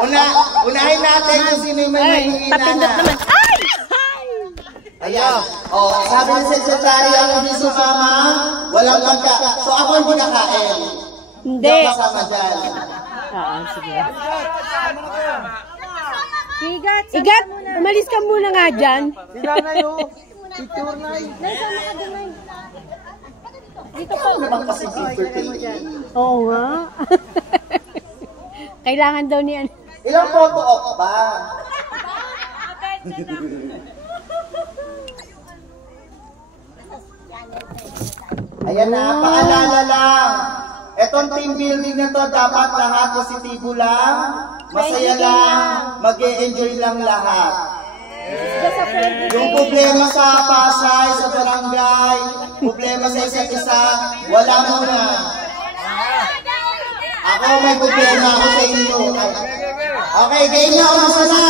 Unahin natin kung sino yung may mahihina na. Papindot naman. Ay! Ayan. Sabi ng sekretary, ang hindi sumama, walang pagka. So ako hindi nakain. Hindi. Hindi ako kasama dyan. Oo, sige. Igat, umalis ka muna nga dyan. Picture na yun. Dito pa. Ano naman kasi entertaining? Oo nga. Kailangan daw niyan. Ilang photo op ba? Ayan na, paalala lang. Etong team building na to, dapat lahat positibo lang, masaya lang, mag-e-enjoy lang lahat. Yung problema sa Pasay, sa barangay, problema sa isa't isa, wala muna. Ako may problema ako sa inyo. Okay, game na, umasa na.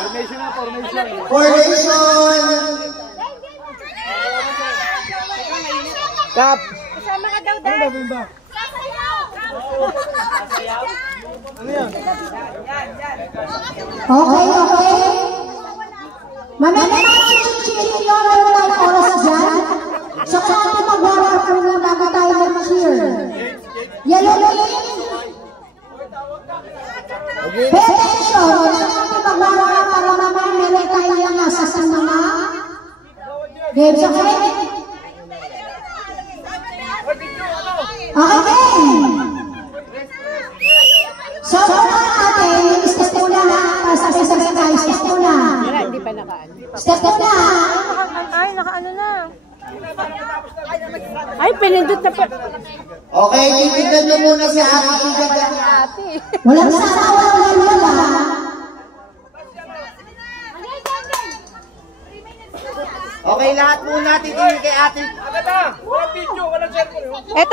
Formation na, formation. Formation! Kap! Kasama ka daw, Dad. Ano ba? Ano yan? Okay. Mamaya naman chill nyo, meron tayong oras dyan. So kaya natin mag-warm up muna bago tayo mag-cheer. Yellow lane. Pay attention, wala natin mag-warm up para mamaya meron tayong nasa sa mga games, okay? Okay. So, natin, step muna na, para sa tayo, step muna. Hindi pa nakaan. Step na. Ay, nakaano na. Ay, pinindot na pa. Okay, titignan nyo muna si Ate. Walang sasawa, wala. Okay, lahat muna titignan kay Ate. Agad na! Walang video, walang cellphone. Eto.